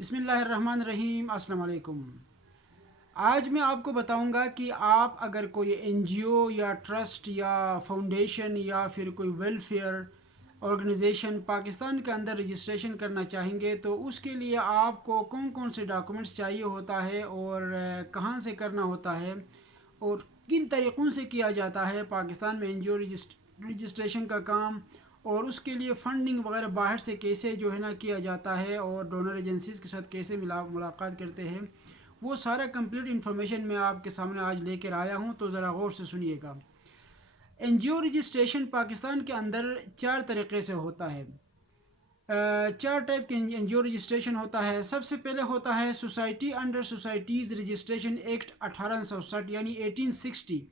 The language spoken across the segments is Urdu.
بسم اللہ الرحمن الرحیم۔ السلام علیکم۔ آج میں آپ کو بتاؤں گا کہ آپ اگر کوئی این جی او یا ٹرسٹ یا فاؤنڈیشن یا پھر کوئی ویلفیئر آرگنائزیشن پاکستان کے اندر رجسٹریشن کرنا چاہیں گے تو اس کے لیے آپ کو کون کون سے ڈاکومنٹس چاہیے ہوتا ہے اور کہاں سے کرنا ہوتا ہے اور کن طریقوں سے کیا جاتا ہے پاکستان میں این جی او رجسٹریشن کا کام، اور اس کے لیے فنڈنگ وغیرہ باہر سے کیسے جو ہے نا کیا جاتا ہے اور ڈونر ایجنسیز کے ساتھ کیسے ملاقات کرتے ہیں، وہ سارا کمپلیٹ انفارمیشن میں آپ کے سامنے آج لے کر آیا ہوں، تو ذرا غور سے سنیے گا۔ این جی او رجسٹریشن پاکستان کے اندر 4 طریقے سے ہوتا ہے۔ 4 ٹائپ کے این جی او رجسٹریشن ہوتا ہے۔ سب سے پہلے ہوتا ہے society under societies registration act 1860 یعنی 1860۔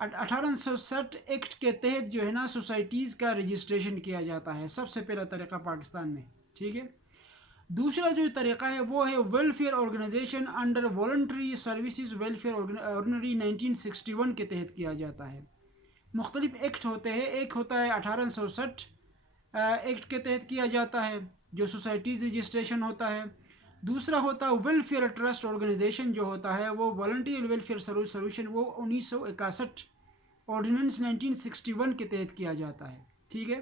1860 ایکٹ کے تحت جو ہے نا سوسائٹیز کا رجسٹریشن کیا جاتا ہے، سب سے پہلا طریقہ پاکستان میں، ٹھیک ہے۔ دوسرا جو طریقہ ہے وہ ہے welfare organization under voluntary services welfare ordinary 1961 کے تحت کیا جاتا ہے۔ مختلف ایکٹ ہوتے ہیں، ایک ہوتا ہے 1860 ایکٹ کے تحت کیا جاتا ہے جو سوسائٹیز رجسٹریشن ہوتا ہے۔ دوسرا ہوتا ہے ویلفیئر ٹرسٹ آرگنائزیشن جو ہوتا ہے وہ والنٹری ویلفیئر سولوشن، وہ 1961 آرڈیننس 1961 کے تحت کیا جاتا ہے، ٹھیک ہے۔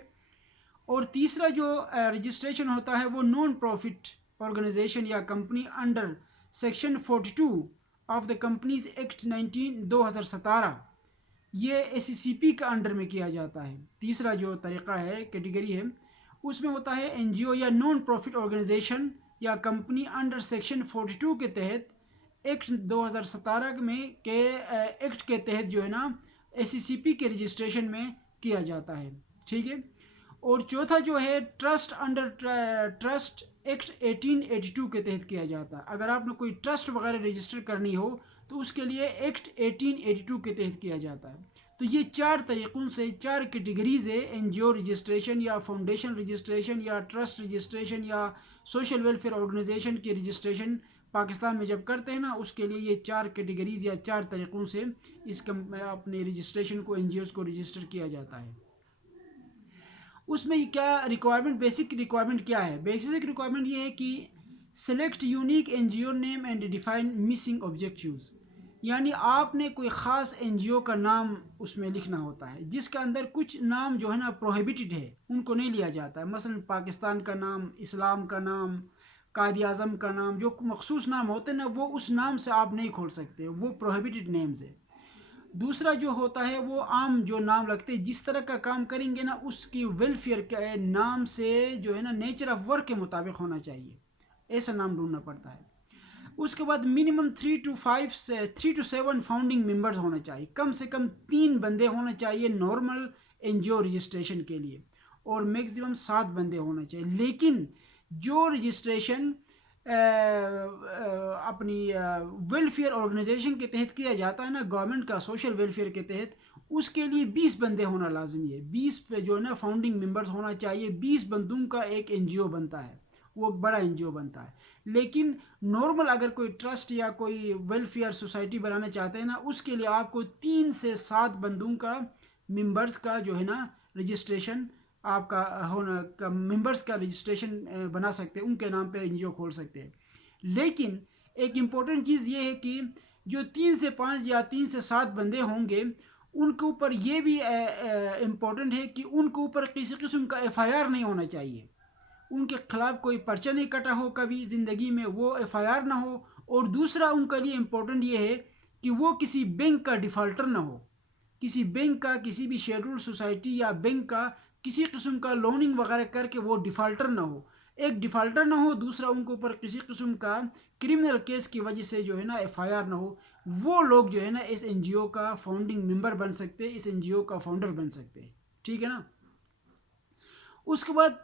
اور تیسرا جو رجسٹریشن ہوتا ہے وہ نان پروفٹ آرگنائزیشن یا company under section 42 of the companies act 2017، یہ ایس سی پی کا انڈر میں کیا جاتا ہے۔ تیسرا جو طریقہ ہے، کیٹیگری ہے، اس میں ہوتا ہے این جی او یا نان پروفٹ آرگنائزیشن یا کمپنی انڈر سیکشن 42 کے تحت ایکٹ 2017 میں کے ایکٹ کے تحت جو ہے نا ایس سی پی کے رجسٹریشن میں کیا جاتا ہے، ٹھیک ہے۔ اور چوتھا جو ہے ٹرسٹ انڈر ٹرسٹ ایکٹ 1882 کے تحت کیا جاتا ہے۔ اگر آپ نے کوئی ٹرسٹ وغیرہ رجسٹر کرنی ہو تو اس کے لیے ایکٹ 1882 کے تحت کیا جاتا ہے۔ تو یہ 4 طریقوں سے 4 کیٹیگریز ہے این جی او رجسٹریشن یا فاؤنڈیشن رجسٹریشن یا ٹرسٹ رجسٹریشن یا سوشل ویلفیئر آرگنائزیشن کی رجسٹریشن پاکستان میں جب کرتے ہیں نا، اس کے لیے یہ 4 کیٹیگریز یا 4 طریقوں سے اپنے رجسٹریشن کو این جی اوز کو رجسٹر کیا جاتا ہے۔ اس میں کیا ریکوائرمنٹ، بیسک ریکوائرمنٹ کیا ہے؟ بیسک ریکوائرمنٹ یہ ہے کہ select unique N G O name and define missing objectives, یعنی آپ نے کوئی خاص این جی او کا نام اس میں لکھنا ہوتا ہے جس کے اندر کچھ نام جو ہے نا پروہیبٹڈ ہے، ان کو نہیں لیا جاتا ہے۔ مثلا پاکستان کا نام، اسلام کا نام، قائد اعظم کا نام، جو مخصوص نام ہوتے ہیں نا وہ اس نام سے آپ نہیں کھول سکتے، وہ پروہیبٹڈ نیمز ہے۔ دوسرا جو ہوتا ہے وہ عام جو نام لگتے ہیں، جس طرح کا کام کریں گے نا اس کی ویلفیئر کے نام سے جو ہے نا نیچر آف ورک کے مطابق ہونا چاہیے، ایسا نام ڈھونڈنا پڑتا ہے۔ اس کے بعد منیمم 3 to 7 فاؤنڈنگ ممبرز ہونا چاہیے، کم سے کم 3 بندے ہونا چاہیے نارمل این جی او رجسٹریشن کے لیے، اور میکسیمم 7 بندے ہونا چاہیے۔ لیکن جو رجسٹریشن اپنی ویلفیئر آرگنائزیشن کے تحت کیا جاتا ہے نا، گورنمنٹ کا سوشل ویلفیئر کے تحت، اس کے لیے 20 بندے ہونا لازمی ہے، 20 پہ جو ہے نا فاؤنڈنگ ممبرز ہونا چاہیے، 20 بندوں کا ایک این جی او بنتا ہے، وہ بڑا این جی او بنتا ہے۔ لیکن نارمل اگر کوئی ٹرسٹ یا کوئی ویلفیئر سوسائٹی بنانا چاہتے ہیں نا، اس کے لیے آپ کو 3 سے 7 بندوں کا ممبرز کا جو ہے نا رجسٹریشن آپ کا ہونا، ممبرز کا رجسٹریشن بنا سکتے ہیں، ان کے نام پہ این جی او کھول سکتے ہیں۔ لیکن ایک امپورٹنٹ چیز یہ ہے کہ جو 3 سے 5 یا 3 سے 7 بندے ہوں گے، ان کے اوپر یہ بھی امپورٹنٹ ہے کہ ان کے اوپر کسی قسم کا ایف آئی آر نہیں ہونا چاہیے، ان کے خلاف کوئی پرچہ نہیں کٹا ہو کبھی زندگی میں، وہ ایف آئی آر نہ ہو۔ اور دوسرا ان کے لیے امپورٹنٹ یہ ہے کہ وہ کسی بینک کا ڈیفالٹر نہ ہو، کسی بینک کا، کسی بھی شیڈول سوسائٹی یا بینک کا کسی قسم کا لوننگ وغیرہ کر کے وہ ڈیفالٹر نہ ہو، ایک ڈیفالٹر نہ ہو، دوسرا ان کے اوپر کسی قسم کا کرمنل کیس کی وجہ سے جو ہے نا ایف آئی آر نہ ہو، وہ لوگ جو ہے نا اس این جی او کا فاؤنڈنگ ممبر بن سکتے، اس این جی او کا فاؤنڈر بن سکتے، ٹھیک ہے نا۔ اس کے بعد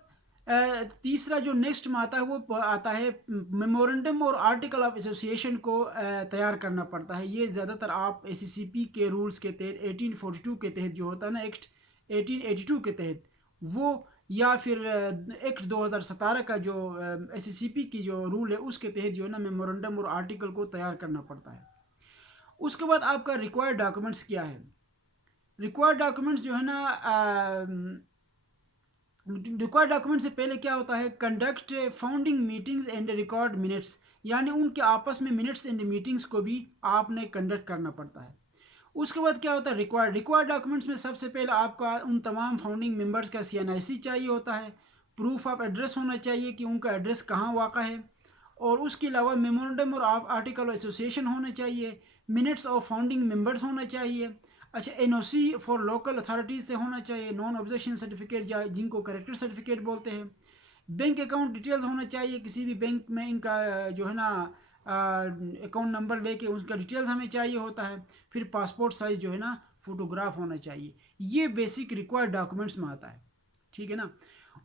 تیسرا جو نیکسٹ میں آتا ہے وہ آتا ہے میمورنڈم اور آرٹیکل آف ایسوسیشن کو تیار کرنا پڑتا ہے۔ یہ زیادہ تر آپ ایس سی پی کے رولز کے تحت 1842 کے تحت جو ہوتا ہے نا ایکٹ 1882 کے تحت، وہ یا پھر ایکٹ 2017 کا جو ایس سی پی کی جو رول ہے اس کے تحت جو ہے نا میمورنڈم اور آرٹیکل کو تیار کرنا پڑتا ہے۔ اس کے بعد آپ کا ریکوائرڈ ڈاکومنٹس کیا ہے؟ ریکوائرڈ ڈاکومنٹس جو ہے نا ریکوائرڈ ڈاکومنٹ سے پہلے کیا ہوتا ہے، conduct founding meetings and record minutes, یعنی ان کے آپس میں منٹس اینڈ میٹنگز کو بھی آپ نے کنڈکٹ کرنا پڑتا ہے۔ اس کے بعد کیا ہوتا ہے ریکوائرڈ ڈاکومنٹس میں سب سے پہلے آپ کا ان تمام فاؤنڈنگ ممبرس کا CNIC چاہیے ہوتا ہے، پروف آف ایڈریس ہونا چاہیے کہ ان کا ایڈریس کہاں واقع ہے، اور اس کے علاوہ میمورنڈم اور آرٹیکل آف ایسوسیشن ہونا چاہیے، منٹس آف فاؤنڈنگ ممبرس ہونا چاہیے، اچھا NOC فار لوکل اتھارٹیز سے ہونا چاہیے، نان آبجیکشن سرٹیفکیٹ جن کو کریکٹر سرٹیفکیٹ بولتے ہیں، بینک اکاؤنٹ ڈیٹیلز ہونا چاہیے، کسی بھی بینک میں ان کا جو ہے نا اکاؤنٹ نمبر لے کے اس کا ڈیٹیلز ہمیں چاہیے ہوتا ہے، پھر پاسپورٹ سائز جو ہے نا فوٹوگراف ہونا چاہیے۔ یہ بیسک ریکوائرڈ ڈاکومنٹس میں آتا ہے، ٹھیک ہے نا۔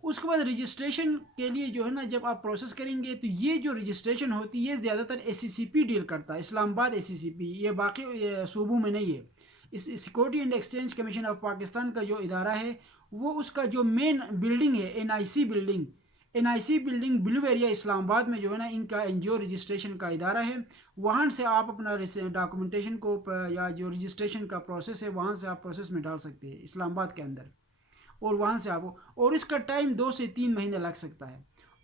اس کے بعد رجسٹریشن کے لیے جو ہے نا جب آپ پروسیس کریں گے تو یہ جو رجسٹریشن ہوتی ہے یہ زیادہ تر SCCP ڈیل کرتا ہے، اسلام آباد SCCP، یہ باقی صوبوں میں نہیں ہے۔ اس security and exchange commission of Pakistan کا جو ادارہ ہے وہ اس کا جو مین بلڈنگ ہے NIC building blue area Islamabad میں جو ہے نا ان کا NGO رجسٹریشن کا ادارہ ہے، وہاں سے آپ اپنا ڈاکومنٹیشن کو یا جو رجسٹریشن کا پروسیس ہے وہاں سے آپ پروسیس میں ڈال سکتے ہیں اسلام آباد کے اندر، اور وہاں سے آپ اور اس کا ٹائم 2 سے 3 مہینے لگ سکتا ہے،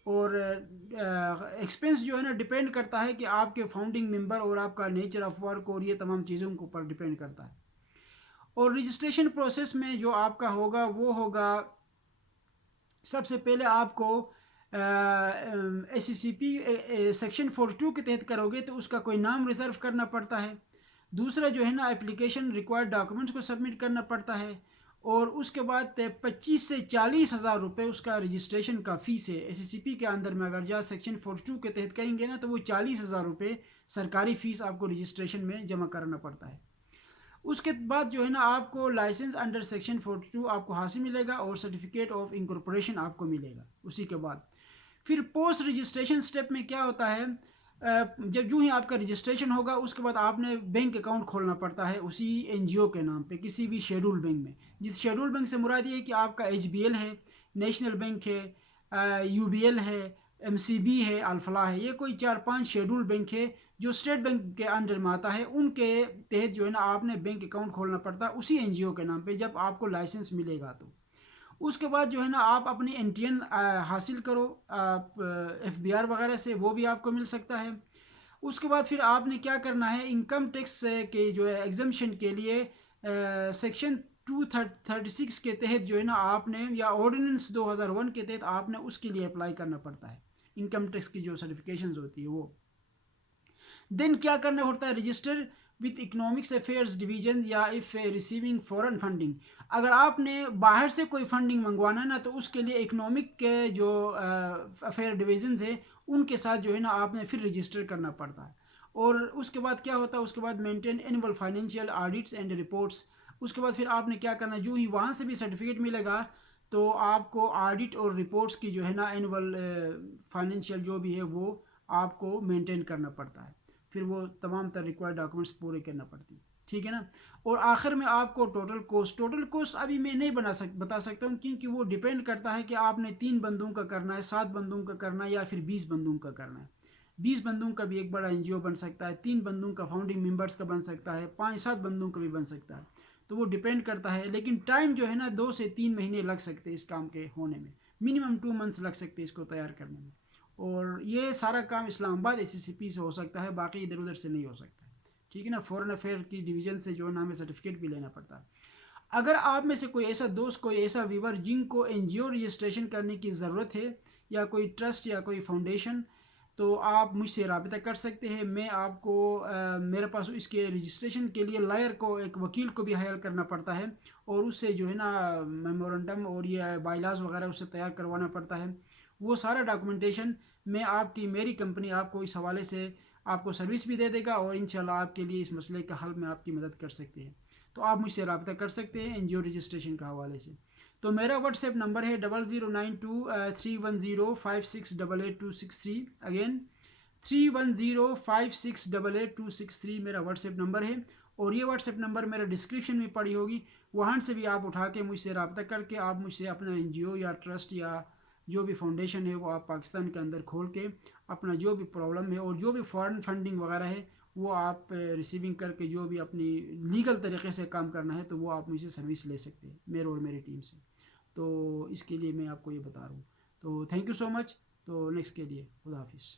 اور ایکسپنس جو ہے نا ڈپینڈ کرتا ہے کہ آپ کے فاؤنڈنگ ممبر اور آپ کا نیچر آف ورک اور یہ تمام چیزوں کے اوپر ڈپینڈ کرتا ہے۔ اور رجسٹریشن پروسیس میں جو آپ کا ہوگا وہ ہوگا، سب سے پہلے آپ کو SCCP سیکشن 42 کے تحت کرو گے تو اس کا کوئی نام ریزرو کرنا پڑتا ہے، دوسرا جو ہے نا اپلیکیشن ریکوائرڈ ڈاکومنٹس کو سبمٹ کرنا پڑتا ہے، اور اس کے بعد 25 سے 40 ہزار روپے اس کا رجسٹریشن کا فیس ہے۔ SCCP کے اندر میں اگر جا سیکشن 42 کے تحت کریں گے نا تو وہ 40 ہزار روپے سرکاری فیس آپ کو رجسٹریشن میں جمع کرنا پڑتا ہے۔ اس کے بعد جو ہے نا آپ کو لائسنس انڈر سیکشن 42 آپ کو حاصل ملے گا، اور سرٹیفکیٹ آف انکورپوریشن آپ کو ملے گا اسی کے بعد۔ پھر پوسٹ رجسٹریشن سٹیپ میں کیا ہوتا ہے، جب جو ہی آپ کا رجسٹریشن ہوگا اس کے بعد آپ نے بینک اکاؤنٹ کھولنا پڑتا ہے اسی NGO کے نام پہ کسی بھی شیڈول بینک میں، جس شیڈول بینک سے مراد یہ ہے کہ آپ کا HBL ہے، نیشنل بینک ہے، UBL ہے، MCB ہے، الفلاح ہے، یہ کوئی 4-5 شیڈول بینک ہے جو اسٹیٹ بینک کے انڈر میں آتا ہے، ان کے تحت جو ہے نا آپ نے بینک اکاؤنٹ کھولنا پڑتا ہے اسی NGO کے نام پہ جب آپ کو لائسنس ملے گا تو۔ اس کے بعد جو ہے نا آپ اپنی NTN حاصل کرو FBR وغیرہ سے، وہ بھی آپ کو مل سکتا ہے۔ اس کے بعد پھر آپ نے کیا کرنا ہے، انکم ٹیکس کے جو ہے ایگزمپشن کے لیے سیکشن 236 کے تحت جو ہے نا آپ نے، یا آرڈیننس 2001 کے تحت آپ نے اس کے لیے اپلائی کرنا پڑتا ہے، انکم ٹیکس کی جو سرٹیفکیشنز ہوتی ہے وہ۔ دین کیا کرنا ہوتا ہے، register with economics affairs division یا اف ریسیونگ فورن فنڈنگ، اگر آپ نے باہر سے کوئی فنڈنگ منگوانا ہے نا تو اس کے لیے اکنامک کے جو افیئر ڈویژنز ہے ان کے ساتھ جو ہے نا آپ نے پھر رجسٹر کرنا پڑتا ہے۔ اور اس کے بعد کیا ہوتا ہے، اس کے بعد maintain annual financial audits and reports, اس کے بعد پھر آپ نے کیا کرنا، جو ہی وہاں سے بھی سرٹیفکیٹ ملے گا تو آپ کو آڈٹ اور رپورٹس کی جو ہے نا اینول فائنینشیل جو بھی ہے وہ آپ کو مینٹین کرنا پڑتا ہے، پھر وہ تمام تر ریکوائرڈ ڈاکومنٹس پورے کرنا پڑتی ہے، ٹھیک ہے نا۔ اور آخر میں آپ کو ٹوٹل کوسٹ ابھی میں نہیں بتا سکتا ہوں، کیونکہ وہ ڈیپینڈ کرتا ہے کہ آپ نے 3 بندوں کا کرنا ہے، 7 بندوں کا کرنا ہے، یا پھر 20 بندوں کا کرنا ہے۔ 20 بندوں کا بھی ایک بڑا NGO بن سکتا ہے، 3 بندوں کا فاؤنڈنگ ممبرس کا بن سکتا ہے، 5-7 بندوں کا بھی بن سکتا ہے، تو وہ ڈیپینڈ کرتا ہے، لیکن ٹائم جو ہے نا 2 سے 3 مہینے لگ سکتے ہیں اس کام کے ہونے میں، منیمم 2 منتھس لگ سکتے ہیں اس کو تیار کرنے میں، اور یہ سارا کام اسلام آباد SCCP سے ہو سکتا ہے، باقی ادھر ادھر سے نہیں ہو سکتا ہے، ٹھیک ہے نا۔ فورن افیئر کی ڈویژن سے جو ہے نا ہمیں سرٹیفکیٹ بھی لینا پڑتا ہے۔ اگر آپ میں سے کوئی ایسا دوست، کوئی ایسا ویور جن کو NGO رجسٹریشن کرنے کی ضرورت ہے، یا کوئی ٹرسٹ یا کوئی فاؤنڈیشن، تو آپ مجھ سے رابطہ کر سکتے ہیں، میں آپ کو میرے پاس اس کے رجسٹریشن کے لیے لائر کو، ایک وکیل کو بھی ہائر کرنا پڑتا ہے، اور اس سے جو ہے نا میمورنڈم اور یہ بائیلاز وغیرہ اس سے تیار کروانا پڑتا ہے، وہ سارا ڈاکومنٹیشن میں میری کمپنی آپ کو اس حوالے سے آپ کو سروس بھی دے دے گا، اور انشاءاللہ آپ کے لیے اس مسئلے کا حل میں آپ کی مدد کر سکتے ہیں، تو آپ مجھ سے رابطہ کر سکتے ہیں NGO رجسٹریشن کا حوالے سے۔ تو میرا واٹس ایپ نمبر ہے 00923105688263، اگین 3105688263 میرا واٹس ایپ نمبر ہے، اور یہ واٹس ایپ نمبر میرا ڈسکرپشن میں پڑی ہوگی، وہاں سے بھی آپ اٹھا کے مجھ سے رابطہ کر کے آپ مجھ سے اپنا NGO یا ٹرسٹ یا جو بھی فاؤنڈیشن ہے وہ آپ پاکستان کے اندر کھول کے اپنا جو بھی پرابلم ہے اور جو بھی فارن فنڈنگ وغیرہ ہے وہ آپ ریسیونگ کر کے جو بھی اپنی لیگل طریقے سے کام کرنا ہے تو وہ آپ مجھ سے سروس لے سکتے ہیں، میرے اور میری ٹیم سے۔ تو اس کے لیے میں آپ کو یہ بتا رہا ہوں. تو تھینک یو سو مچ. تو نیکسٹ کے لیے خدا حافظ.